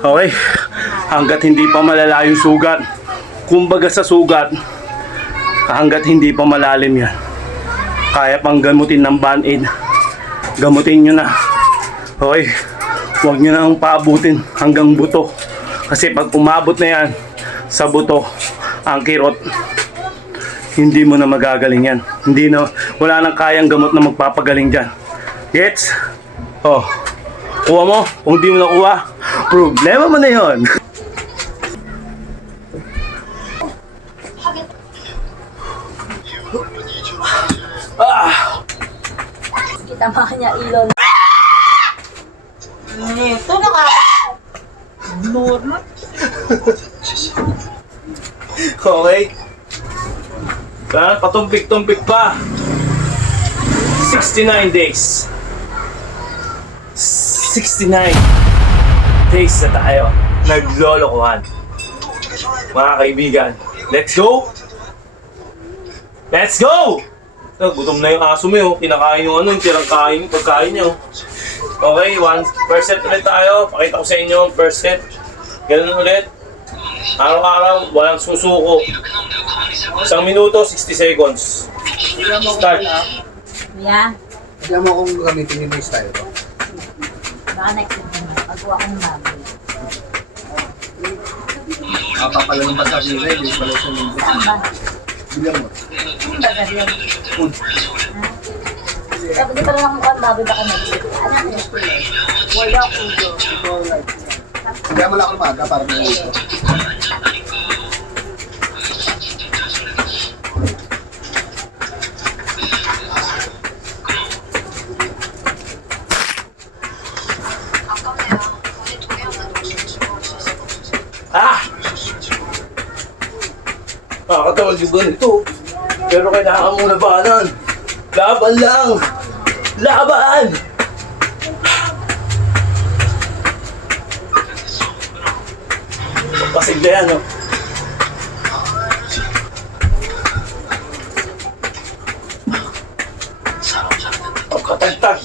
Okay? Hanggat hindi pa malala yung sugat. Kumbaga sa sugat, hanggat hindi pa malalim yan, kaya pang gamutin ng band-aid. Gamutin nyo na. Okay? Huwag nyo na ang paabutin hanggang buto. Kasi pag umabot na yan sa buto, ang kirot, hindi mo na magagaling yan. Hindi na, wala nang kayang gamot na magpapagaling dyan. Gets? Oh. Kuha mo. Kung di mo nakuha, problema mo na yun. Kita mo niya ilon. Ito normal. Okay. Patumpik-tumpik pa. 69 days. 69 days na tayo naglolokohan. Mga kaibigan, let's go! Let's go! Gutom na yung aso mo yun. Kinakain yung yung tirang kain, pagkain niyo. Okay, first set ulit tayo. Pakita ko sa inyo ang first set. Ganun ulit. Araw-araw, walang susuko. 1 minuto, 60 seconds. Start. Mia, Alam mo kung gamitin yung style ko. baka next week naman. Pagawa ko ng baboy. Papala ng pasag nila, hindi pala siya ng Saan ba? bilang mo. Saan ba sabi yun? Sabi di pala ng mukhang baboy baka next week. Anak niya. Wala ko doon. Kaya mo lang ako maga para mo ito. Nakakatawag yung ganito. Pero kailangan mo labanan. Laban lang! Laban! Pasigla yan, no? Pagkatagtag.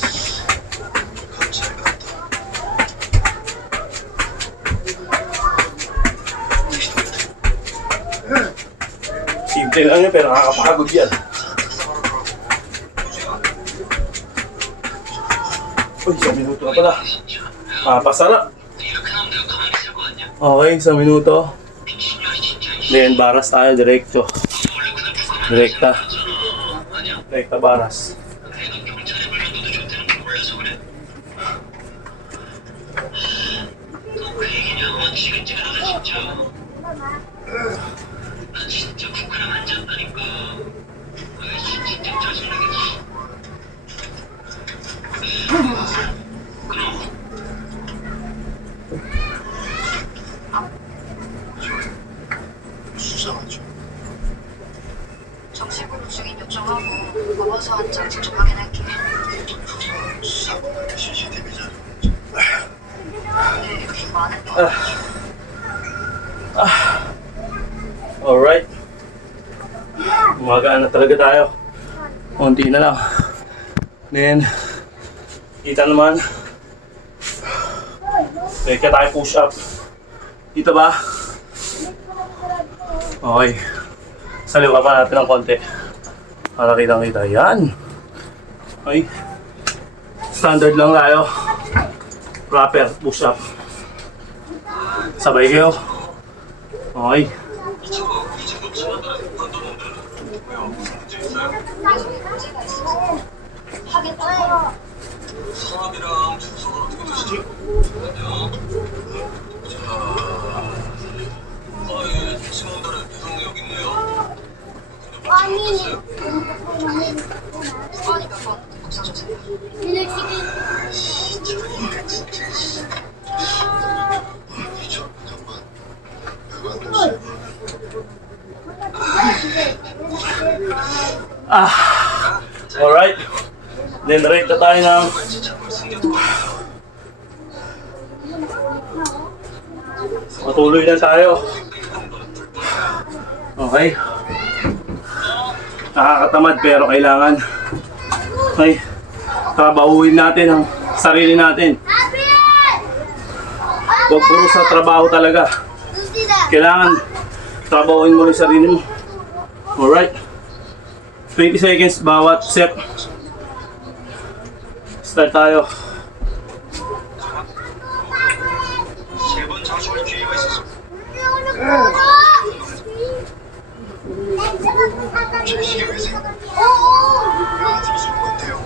Simple lang yun, pero nakakapagod yan. Uy, 1 minuto na pala. Pasarap. Okay, 1 minuto. Then, baras tayo, direkto. Direkta baras. 정식으로 증인 요청하고 법원서 한 장 직접 확인할게. 네, 여기 많은 거. Alright. Umagaan na talaga tayo. Konti na lang. Then, kita naman. Pwede tayo push up. Dito ba? Okay. Saliwa pa natin ng konti. Para kitang-kita. Yan. Okay. Standard lang tayo. Proper push up. Sabay kayo. Okay. 문제가 있어서 하겠다고. 성함이랑 주소가 어떻게 되시죠? 지난달에 배송 내역 있네요. 수건이 몇번 복사 주세요. Alright. Then, rate na tayo ng patuloy lang tayo. Okay. Nakakatamad pero kailangan. Okay. Trabahuin natin ang sarili natin. Huwag puro sa trabaho talaga. Kailangan trabahuin mo rin sarili mo. Alright. 20 seconds bawat set. Start tayo. 세 번 자수할 기회가 있어서 제 시계 회생 나아질 수 없대요.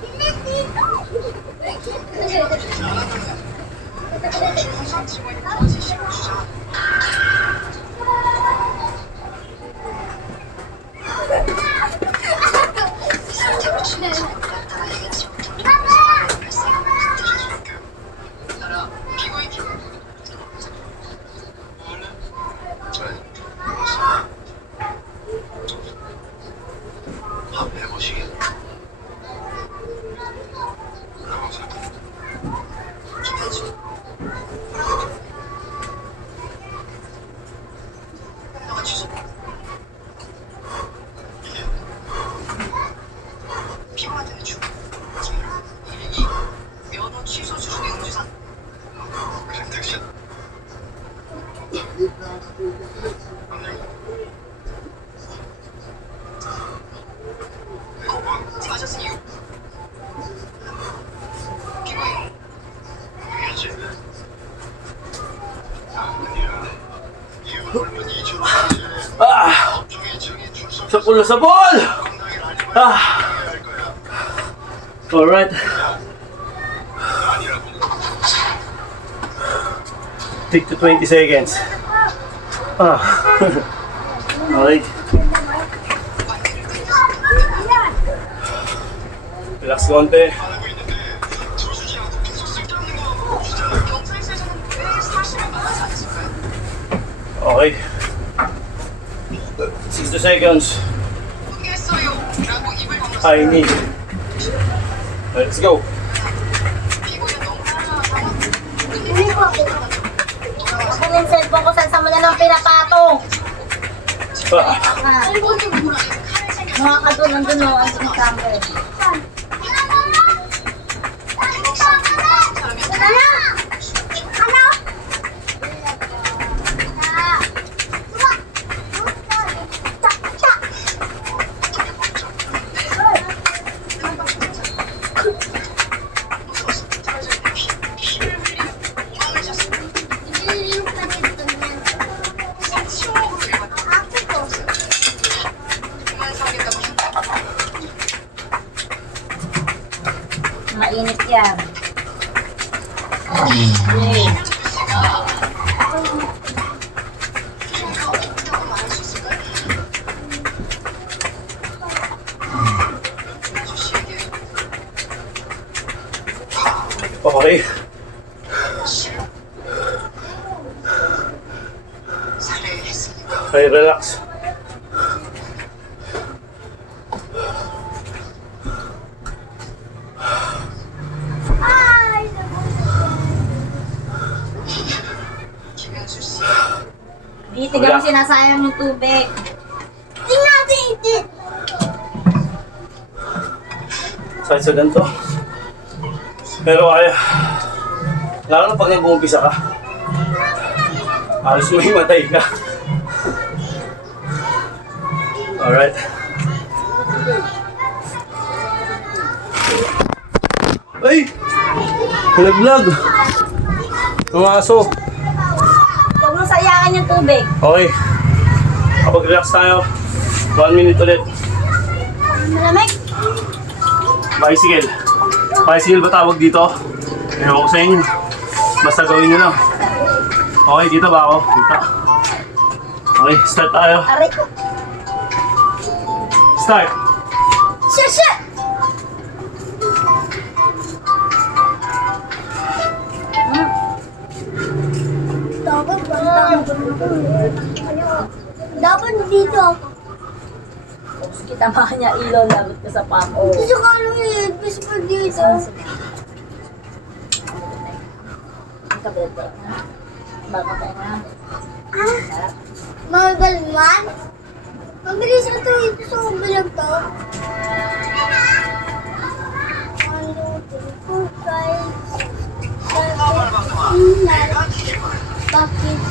항상 직원이 도와주시고 주장. 이 상태로 진행해서 따라 얘기하지 못하는 상황이 발생하면 그때 나라 피고인 기분. 한번 해보시겠네. 김현주. 너가 주소. 피고한테는 주. 112 면허 취소 수준의 음주상. 그냥 택시. 마셨은 이유. 피고인. 이지 아니야. 이유 물면 2주 후에 아! 업종의 정의 출석 sa pulo sa ball! 건강을 아니면 아! 해야 할 거야. Alright. 아니라고. Take to 20 seconds. Ah. Okay. Relax konti. 알고 있는데 들어주지 않고 계속 쓸데없는 것만 물어보시잖아. 경찰서에서는 왜 사실을 말하지 않았을까요? Okay. 60 seconds. 포기했어요 라고 입을 다물었어요. I need. Let's go. 피고인 너무 당황. Ako yung cellphone ko, saan mo na lang pinapatong? Ah. Ah, mga kadun, nandun o, ang camera. Mainit yan. Okay. Okay, relax. Itigan mo sinasayang yung tubig. Tingnan natin itit. Sakit sa ganito. Pero kaya, lalo na pag nag-uumpisa ka, halos may matay ka. Alright. Ay! Nalaglag! Ang aso. Huwag mong sayangin yung tubig. Okay. Kapag relax tayo, 1 minute ulit. Malamig. Bicycle. Bicycle ba tawag dito? Ewan ko sa inyo. Basta gawin nyo lang. Okay, dito ba ako? Dito. Okay, start tayo. Aray ko. Start! Shit! Dapat dito ako. Kita ba niya ilaw lagot ko sa pako. Gusto ko ano yung whisper dito. Kabete. Baka tayo na. Mga balman? Mabilis ito ito sa kabilang to. 1, 2, 3, 4, 5, 6, 7, 8, 9. Bakit?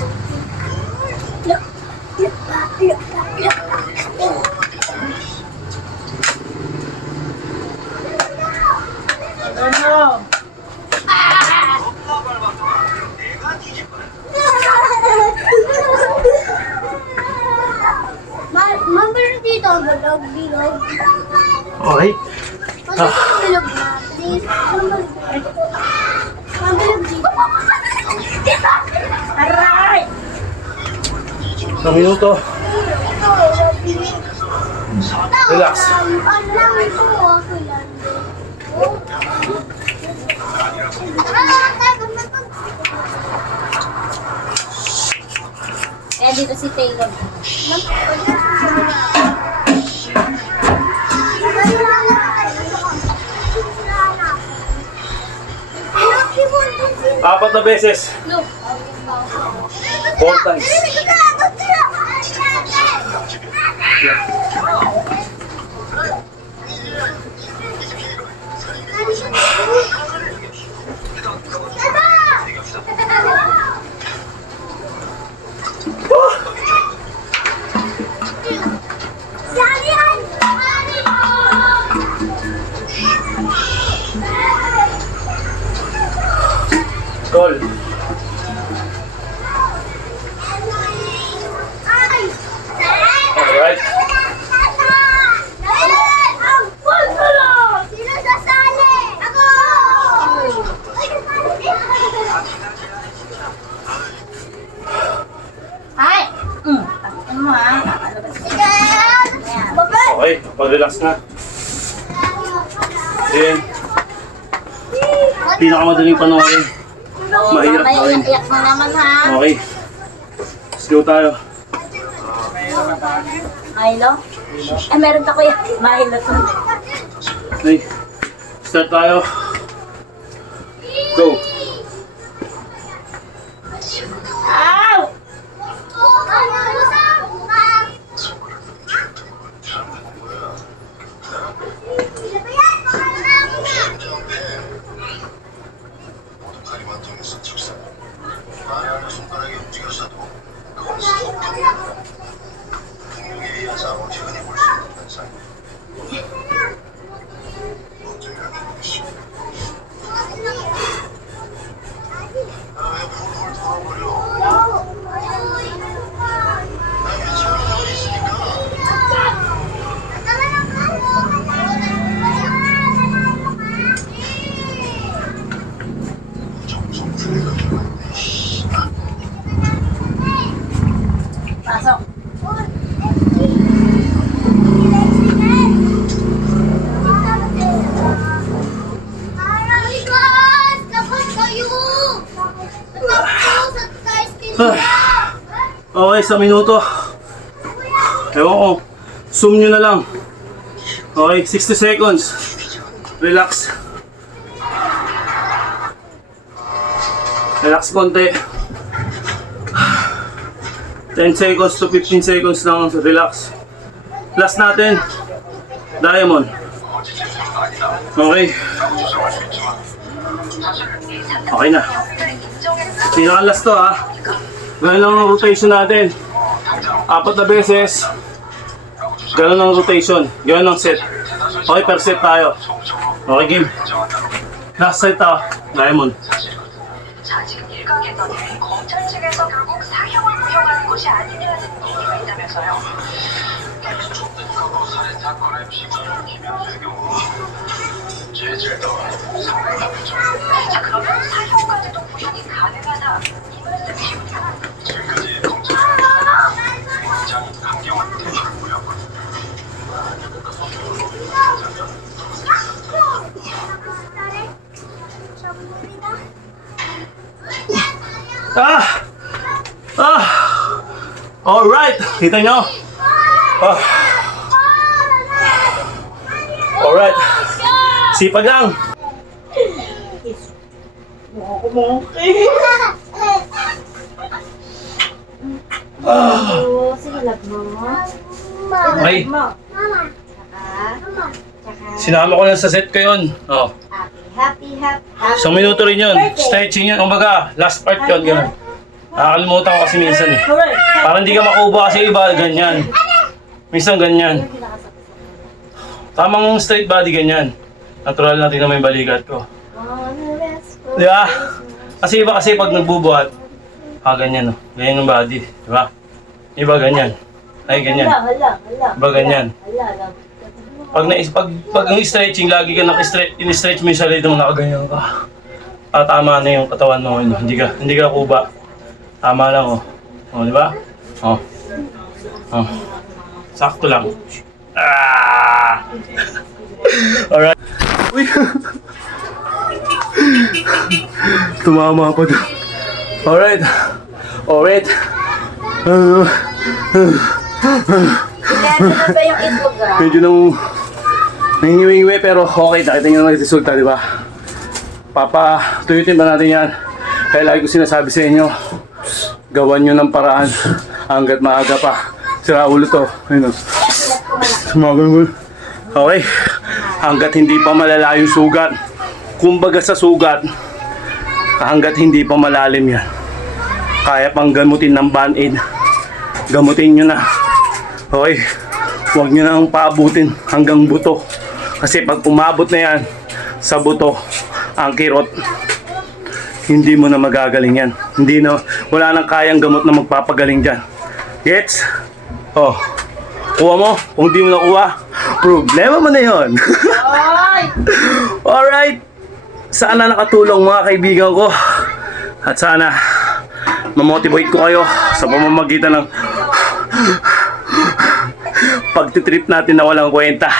Ano? Meron dito, bilog. Okay. Magkano bilog na? Please. Mabilog dito. Aray! Isang minuto. Relax. Ano lang ito? Okay lang. Eh, dito si Taylor. Apat na beses. Look. 4 times. Goal. Alright. Sino sasali? Ako! Ay! Ano mo ha? Baba! Okay, pag-relax na. Then, pinakamadaling panoorin. Mahirap Mamaya pa rin. iyak mo naman ha. Okay. Let's go tayo. Milo? Eh, meron ka kuya. Milo to. Okay. Start tayo. Go. Ow! 다리만 통해서 직선. 마약의 손가락이 움직였어도 그건 스톱형이야. 동력에 의해서 아무 흔히 볼 수 있는 현상. 어쩌면 이것이. 왜 훌훌 돌아버려? 나 괜찮은 데 있으니까. 정성 풀리가 Pasok. Okay, sa minuto. Ewan ko. Zoom nyo na lang. Okay, 60 seconds. Relax. Relax konti. 10 seconds to 15 seconds lang. Relax. Last natin. Diamond. Okay. Okay na. Pinaka-last to ha. Ganun lang ang rotation natin. 4 na beses. Ganun ang rotation. Ganun ang set. Okay, per set tayo. Okay, game. Last set ha. Diamond. 자, 지금 일각에서는 검찰 측에서 결국 사형을 구형하는 것이 아니냐는 얘기가 있다면서요. 촉구하고 살인 사건의 피고인 김현수의 경우 죄질도 상당히 나쁘죠. 자, 그러면 사형까지도 구형이 가능하다. 이 말씀이시군요. 지금까지 검찰 장 강경한 대출고요. Alright! Kita nyo? Alright. Sipag lang. Oo, sige, lag mo. Okay. Mo. Mama. Tsaka, Sinama ko lang sa set ko yun. Oh. happy. Isang minuto rin yun. Stretching yun. Kumbaga, last part yun. Ganun. Nakakalimutan ko kasi minsan eh. Parang hindi ka makuha kasi iba ganyan. Minsan ganyan. Tamang straight body ganyan. Natural natin na may balikat ko. Di ba? Kasi iba kasi pag nagbubuhat, ganyan oh. Ganyan yung body. Di ba? Iba ganyan. Ay, ganyan. Iba ganyan. Pag ang stretching, lagi ka in-stretch mo yung sarili mo, nakaganyan ka. Tama na yung katawan mo. Hindi ka kuba. Tama lang oh. Oh, di ba? Oh. Oh. Sakto lang. Ah! Alright. Uy! Tumama pa doon. Alright. Alright. Kaya na ba yung itlog ah? Medyo nang nangingiwi pero okay. Nakita nyo naman yung resulta, di ba? Tuyutin ba natin yan? Kaya lagi ko sinasabi sa inyo, gawan nyo ng paraan hanggat maaga pa. Sira ulo to. Ayun o. Sumagal. Okay. Hanggat hindi pa malala yung sugat. Kumbaga sa sugat, hanggat hindi pa malalim yan, kaya pang gamutin ng band-aid. Gamutin nyo na. Okay? Huwag nyo nang paabutin hanggang buto. Kasi pag umabot na yan sa buto, ang kirot, hindi mo na magagaling yan. Wala nang kayang gamot na magpapagaling dyan. Gets? Oh. Kuha mo. Kung di mo nakuha, problema mo na yun. Alright. Sana nakatulong mga kaibigan ko. At sana mamotivate ko kayo sa pamamagitan ng pagtitrip natin na walang kwenta.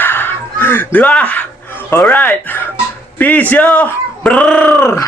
Di ba? Alright. Peace yo. Brrr.